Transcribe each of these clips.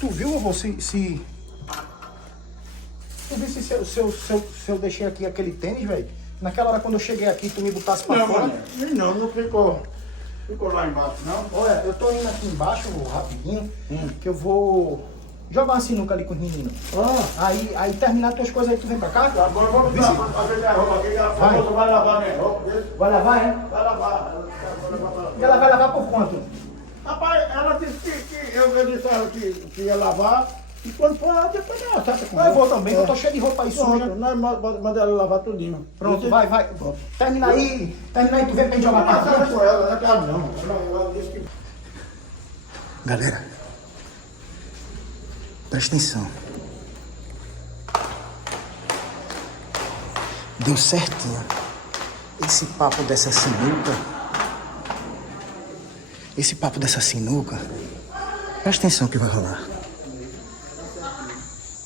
Tu viu, vovô, se... Tu viu se eu deixei aqui aquele tênis, velho? Naquela hora quando eu cheguei aqui, tu me botasse pra fora. Não ficou. Ficou lá embaixo, não? Olha, eu tô indo aqui embaixo, rapidinho, que eu vou jogar uma sinuca ali com os meninos. Aí terminar tuas coisas aí, tu vem pra cá? Agora vamos dar a roupa aqui, vai lavar minha roupa. Vai lavar, hein? Vai lavar. E ela vai lavar por quanto? Rapaz, ela disse que eu disse a ela que ia lavar. E quando for, depois ela acerta com Eu vou também, que eu tô cheio de roupa aí suja. Nós mandamos ela lavar tudinho. Pronto, vai. Termina aí, tu vem pra gente jogar Não partida. com ela, não quero não. Ela disse que... Galera, presta atenção. Deu certinho. Esse papo dessa sinuca. Presta atenção que vai rolar.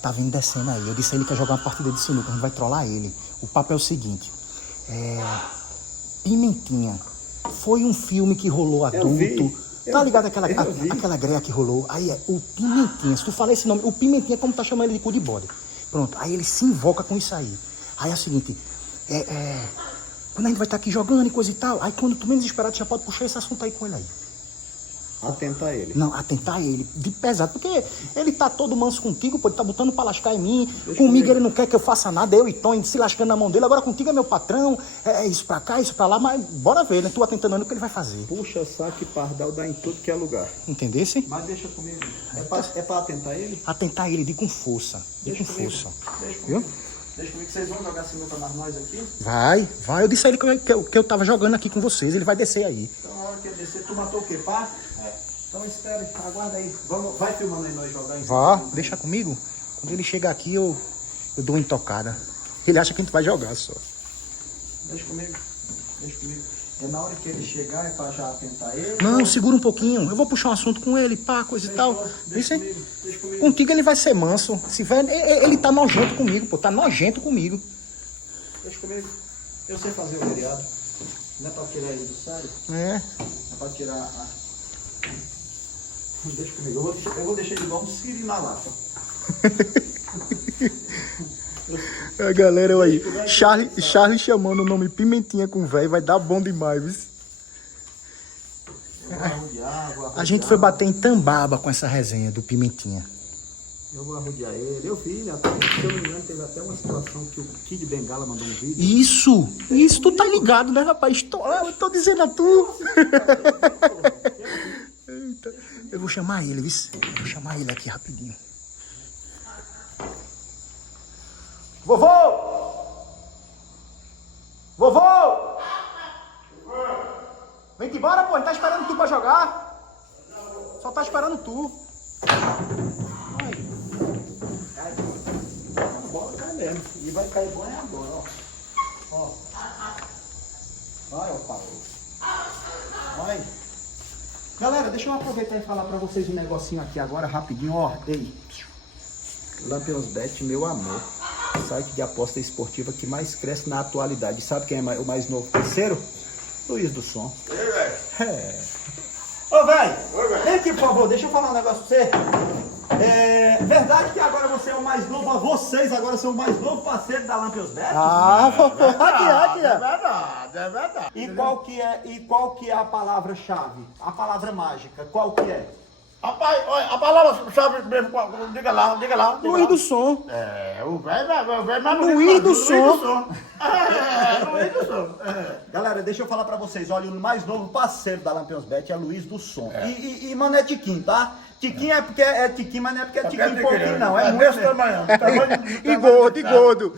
Tá vindo descendo aí. Eu disse a ele que ia jogar uma partida de sinuca. A gente vai trollar ele. O papo é o seguinte. Pimentinha. Foi um filme que rolou adulto. Tá ligado aquela greia que rolou? Aí é o Pimentinha. Se tu falar esse nome, o Pimentinha, como tá chamando ele de cu de bode. Pronto. Aí ele se invoca com isso aí. Aí é o seguinte. Quando a gente vai estar aqui jogando e coisa e tal. Aí quando tu menos esperado, já pode puxar esse assunto aí com ele aí. Atentar ele. Não, atentar ele, de pesado, porque ele tá todo manso contigo, pô, ele tá botando pra lascar em mim, comigo ele não quer que eu faça nada, eu e Tom se lascando na mão dele, agora contigo é meu patrão, é isso pra cá, isso pra lá, mas bora ver, né, tu atentando ele o que ele vai fazer. Puxa saco e pardal dá em tudo que é lugar. Entendesse? Mas deixa comigo. É pra atentar ele? Atentar ele, de com força, Deixa comigo. força. Deixa Viu? comigo. Deixa comigo que vocês vão jogar sinuca nas nós aqui. Vai, eu disse a ele que eu tava jogando aqui com vocês, ele vai descer aí. Então na hora que ele descer, tu matou o quê, pá? Então espera, aguarda aí. Vai filmando aí nós jogar em Vá, deixa comigo, quando ele chegar aqui eu dou uma intocada. Ele acha que a gente vai jogar só. Deixa comigo. É na hora que ele chegar, é pra já atentar ele? Não, segura um pouquinho. Eu vou puxar um assunto com ele, pá, coisa e tal. Isso aí. Deixa comigo. Contigo ele vai ser manso. Se vai, ele tá nojento comigo, pô. Tá nojento comigo. Deixa comigo. Eu sei fazer o vereado. Não é pra tirar ele do sério? É. É pra tirar a... Deixa comigo. Eu vou deixar ele igual um siri na lata. A galera, olha aí. Charlie chamando o nome Pimentinha com velho. Vai dar bom demais, viu? A gente foi bater em Tambaba com essa resenha do Pimentinha. Eu vou arrodear ele. Eu vi, até, se eu não me engano, teve até uma situação que o Kid Bengala mandou um vídeo. Isso, tu tá ligado, né, rapaz? Eu tô dizendo a tu. Eita, eu vou chamar ele, viu? Vou chamar ele aqui rapidinho. Vovô! Vem embora, pô. A gente tá esperando tu pra jogar. Só tá esperando tu. A bola cai mesmo. E vai cair bom agora, ó. Vai, ó, papo. Vai. Galera, deixa eu aproveitar e falar pra vocês um negocinho aqui agora, rapidinho, ó. Ei. LampionsBet, meu amor. Site de aposta esportiva que mais cresce na atualidade. Sabe quem é o mais novo parceiro? Luiz do Som. Ô, velho, vem aqui, por favor, deixa eu falar um negócio pra você. É verdade que agora você é o mais novo, vocês agora são o mais novo parceiro da LampionsBet? Aqui. É verdade. E qual que é a palavra-chave? A palavra mágica, qual que é? Rapaz, olha, a palavra sabe mesmo, diga lá. Luiz do Som. O velho mais bonito. Luiz do Som. Luiz do Som. Galera, deixa eu falar pra vocês, olha, o mais novo parceiro da LampionsBet é Luiz do Som. E mano, é Tiquinho, tá? Tiquinho é porque é Tiquinho, mas não é porque é Tiquinho pouquinho, não. É muito desse mesmo. tamanho. E gordo.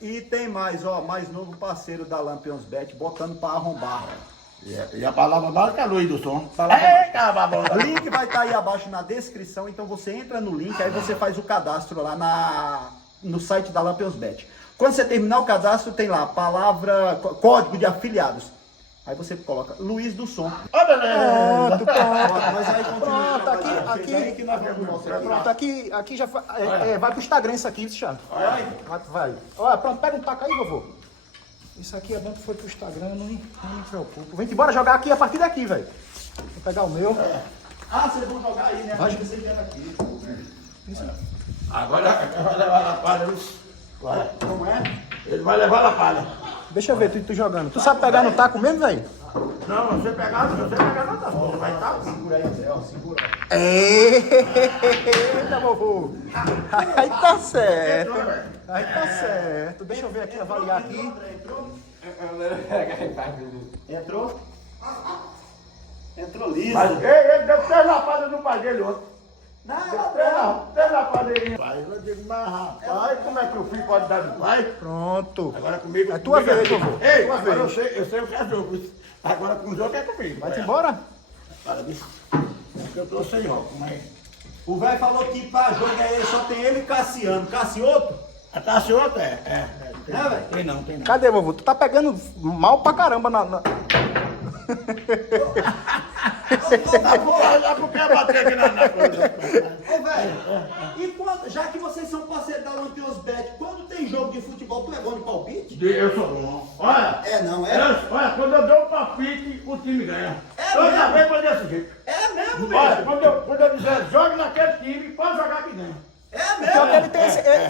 E tem mais, ó, mais novo parceiro da LampionsBet, botando pra arrombar. E a palavra mágica é Luiz do Som. O link vai estar aí abaixo na descrição, então você entra no link, aí você faz o cadastro lá no site da LampionsBet. Quando você terminar o cadastro, tem lá a palavra, código de afiliados. Aí você coloca Luiz do Som. Beleza. Mas aí continua. Pronto, aqui já vai pro Instagram isso aqui, Thiago. Vai. Olha, pronto, pega um taco aí, vovô. Isso aqui é bom que foi pro Instagram, não me preocupo. Vem embora jogar aqui a partir daqui, velho. Vou pegar o meu. Ah, vocês vão jogar aí, né? Vai. Acho que vocês vieram aqui. Agora vai levar na palha, viu? Vai. Como é? Ele vai levar na palha. Deixa eu ver tu jogando. Tu sabe pegar no taco mesmo, velho? Não, você pegar não tá bom. Vai estar. Segura aí, André, ó, segura. Eita, vovô. Aí tá certo. Aí tá certo. Deixa eu ver aqui, avaliar aqui. Entrou? Entrou liso. Mas ele deu 3 lapadas no pai dele ontem. Não, 3 lapadeirinhas. Pai, eu digo, mas rapaz, como é que o filho pode dar do pai? Pronto. Agora comigo. É tua vez, comigo vovô. Ei, Tua agora vez. eu sei o que é jogo. Agora com o jogo é comigo. Vai-te embora? Para, bicho. Porque eu tô sem óculos, mas. o velho falou que pra jogo aí só tem ele e Cassiano. Cassioto? A taça outra é. É, velho? Tem não, tem não. Cadê, vovô? Tu tá pegando mal pra caramba na... Dá pro pé bater aqui na coisa. Ô, velho, e quando, já que vocês são parceiros da Lampions Bet, quando tem jogo de futebol, tu é bom de palpite? Eu sou bom. Olha. Não Olha, quando eu dou um palpite, o time ganha. É Toda mesmo? vez foi desse jeito. É mesmo, Olha, velho? quando eu disser, jogue naquele time, pode jogar que ganha. É Pior que mesmo? ele tem,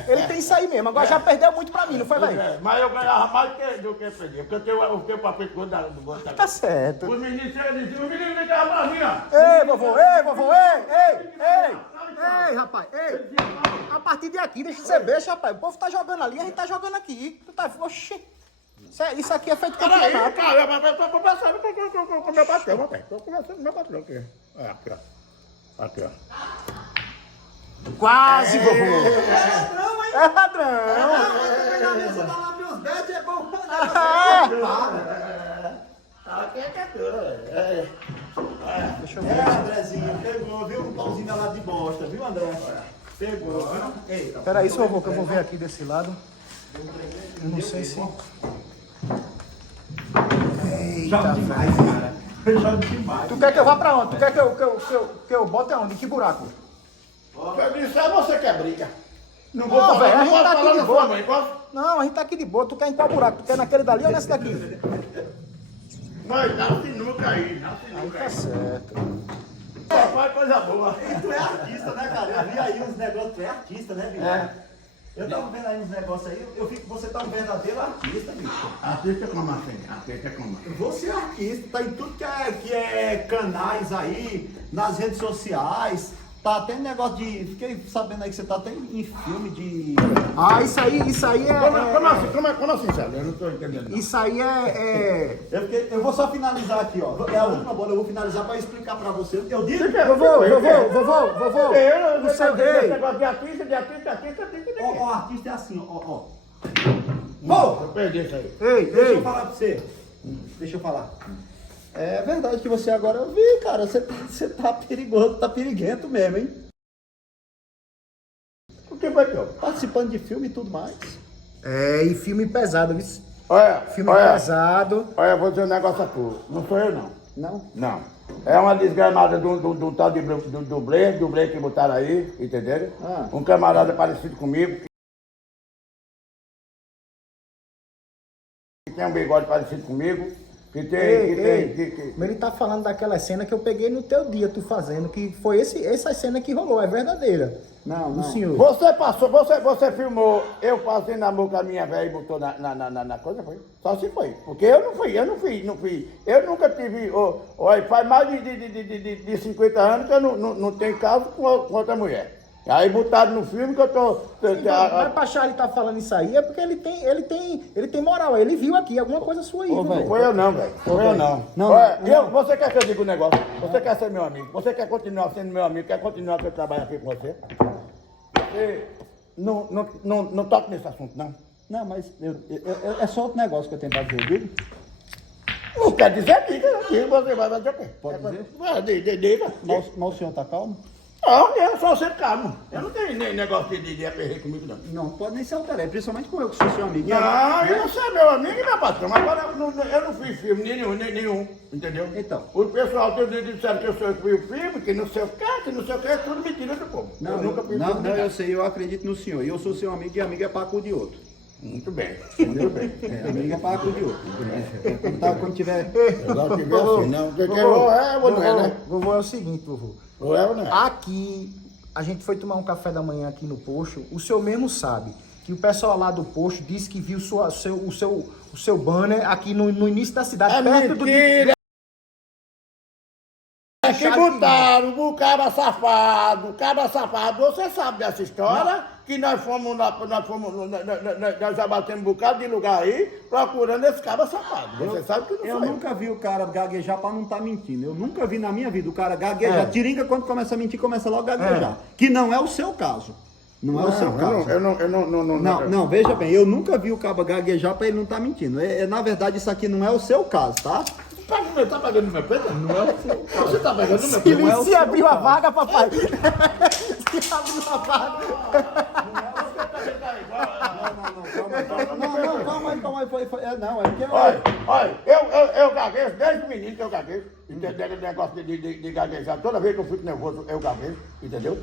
ele tem isso aí mesmo. Agora já perdeu muito pra mim, não foi, velho? É, mas eu ganhava mais do que perdia, porque eu tenho o papel do gol da Tá certo. Os meninos chegam e dizem, os meninos ligavam pra mim, ó. Ei, vovô, ei, rapaz, ei. A partir de aqui, deixa de ser besta, rapaz. O povo tá jogando ali, a gente tá jogando aqui. Tu tá, oxi. Isso aqui é feito Peraí, campeonato. cara, eu tô conversando com o meu patrão, rapaz. Tô conversando com o meu patrão aqui. Aqui, ó. Aqui, ó. Quase, vovô. É ladrão, hein? É ladrão. Na mesa da Lampions Bet é bom. Aqui é criatura, velho. Deixa eu É, ver. Andrezinho, pegou, viu? Um pauzinho lá de bosta, viu, André? Pegou, viu? Eita. Peraí, vovô, que eu vou ver aqui desse lado. Eu não sei se... Eita, Joga demais, cara. Joga demais. Tu quer que eu vá pra onde? Tu quer que eu bote aonde? Em que buraco? Eu disse, é você que é briga. Não Não, velho, a gente posso tá aqui falar de na boa. sua mãe, posso? Não, a gente tá aqui de boa. Tu quer em qual buraco? Tu quer naquele dali ou nesse daqui? Mas não se nunca aí, não se Aí nunca tá aí. certo. Papai, coisa boa. Tu é artista, né, cara? Eu vi aí uns negócios, tu é artista, né, bicho? Eu tava vendo aí uns negócios aí, eu vi que você tá um verdadeiro artista, bicho. Assista como assim, assista como assim. Você é artista, tá em tudo que é canais aí, nas redes sociais. Tá até negócio de. Fiquei sabendo aí que você tá até em filme de. Ah, isso aí é... Como assim, Célio? Eu não tô entendendo. Isso aí é... Eu vou só finalizar aqui, ó. É a última bola, eu vou finalizar pra explicar pra você. Eu disse. Vovô. Eu Não sei, esse ei. negócio de artista. Ó, artista é assim, ó. Ô! Eu perdi isso aí. Deixa eu Ei. falar pra você. Deixa eu falar. É verdade que você agora, eu vi, cara, você tá perigoso, tá piriguento mesmo, hein? O que foi que eu? Participando de filme e tudo mais. É, e filme pesado, viu? Olha, Filme pesado. Olha, vou dizer um negócio a tu. Não sou eu, não. Não? Não. É uma desgramada do tal de dublê que botaram aí, entenderam? Ah. Um camarada parecido comigo, que tem um bigode parecido comigo, que tem... Ei. Mas ele tá falando daquela cena que eu peguei no teu dia, tu fazendo, que foi essa cena que rolou, é verdadeira. Não, Do não. senhor. Você passou, você filmou eu fazendo amor com a minha velha e botou na coisa, foi? Só se foi. Porque eu não fui. Eu nunca tive, olha, faz mais de 50 anos que eu não tenho caso com outra mulher. Aí botaram no filme que eu tô... Mas pra Charlie tá falando isso aí é porque ele tem moral, ele viu aqui alguma coisa sua aí, Ô, viu, velho. Foi eu não, velho. Foi eu não. Não, Olha, não. você quer que eu diga um negócio? Você quer ser meu amigo? Você quer continuar sendo meu amigo? Quer continuar que eu trabalho aqui com você? Você não toque nesse assunto, não. Não, mas é só outro negócio que eu tenho pra dizer, viu? Não quer dizer que você vai fazer o quê? Pode dizer? Diga. Mas o senhor tá calmo? Não, eu sou sempre calmo. Eu não tenho nem negócio de aperreio comigo, não. Não, pode nem se alterar, principalmente com eu que sou seu amigo. Não, eu não sou meu amigo e meu patrão. Agora eu não fiz filme nenhum, entendeu? Então. O pessoal disseram que eu fui o filme, que não sei o que, é tudo mentira do povo. Não, eu nunca fiz não, filme. não, eu sei, eu acredito no senhor. E eu sou seu amigo e amigo é paco de outro. Muito bem, muito bem. Amigo é paco de outro. Quando tiver. Eu gosto de ver assim, não. Porque ou é ou não é, né? Vovô, é o seguinte, vovô. Ou é ou não é? Aqui, a gente foi tomar um café da manhã aqui no posto, o senhor mesmo sabe que o pessoal lá do posto disse que viu o seu banner aqui no início da cidade, É perto mentira! É que botaram o cabra safado, você sabe dessa história? Que nós já batemos um bocado de lugar aí, procurando esse cabra safado. Você sabe que não Eu foi. nunca vi o cara gaguejar pra não estar mentindo. Eu nunca vi na minha vida o cara gaguejar. Tiringa, quando começa a mentir, começa logo a gaguejar. Que não é o seu caso. Não é o seu caso. Não, veja bem, eu nunca vi o cara gaguejar pra ele não estar mentindo. Na verdade, isso aqui não é o seu caso, tá? Tá pegando no meu peito? Não é o seu caso. Você tá pegando no meu peito? Se abriu a vaga, papai. Se abriu a vaga. Calma aí, foi. Não, é porque Olha, eu gaguejo desde menino que eu gaguejo. Entendeu? Negócio de gaguejar. Toda vez que eu fico nervoso, eu gaguejo. Entendeu?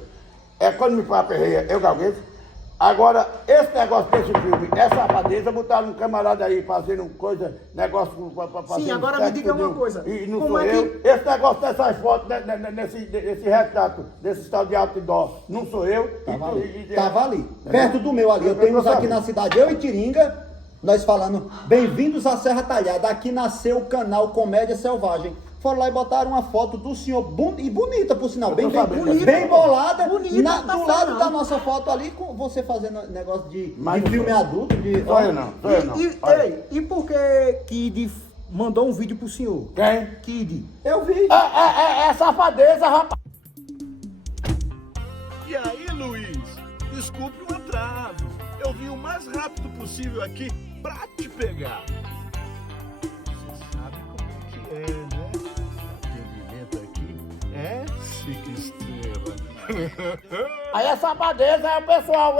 É quando me faz perreia, eu gaguejo. Agora, esse negócio desse filme, essa safadeza, botaram um camarada aí fazendo coisa, negócio pra fazer. Sim, agora me diga uma coisa. E não Como sou é eu. Esse negócio dessas fotos, nesse retrato, desse tal de outdoor, não sou eu. Tava ali, perto do meu ali. Eu tenho uns aqui na cidade, eu e Tiringa, nós falando, bem-vindos à Serra Talhada, aqui nasceu o canal Comédia Selvagem. Foram lá e botaram uma foto do senhor, e bonita por sinal, bem bolada, bonita, do lado da nossa foto ali, com você fazendo negócio de filme adulto. Sou eu não. E por que Kid mandou um vídeo pro senhor? Quem? Kid. Eu vi. É safadeza, rapaz. E aí, Luiz? Desculpe o atraso. Eu vim o mais rápido possível aqui pra te pegar. Você sabe como é que é, né? O atendimento aqui é 5 estrelas. Aí é safadeza, aí o pessoal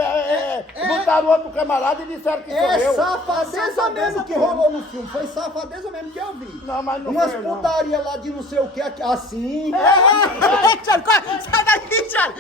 botaram outro camarada e disseram que sou É eu. safadeza mesmo que rolou no filme. Foi safadeza mesmo que eu vi. Não, mas não Umas foi, não. putaria lá de não sei o que, assim. Sai daqui, Thiago!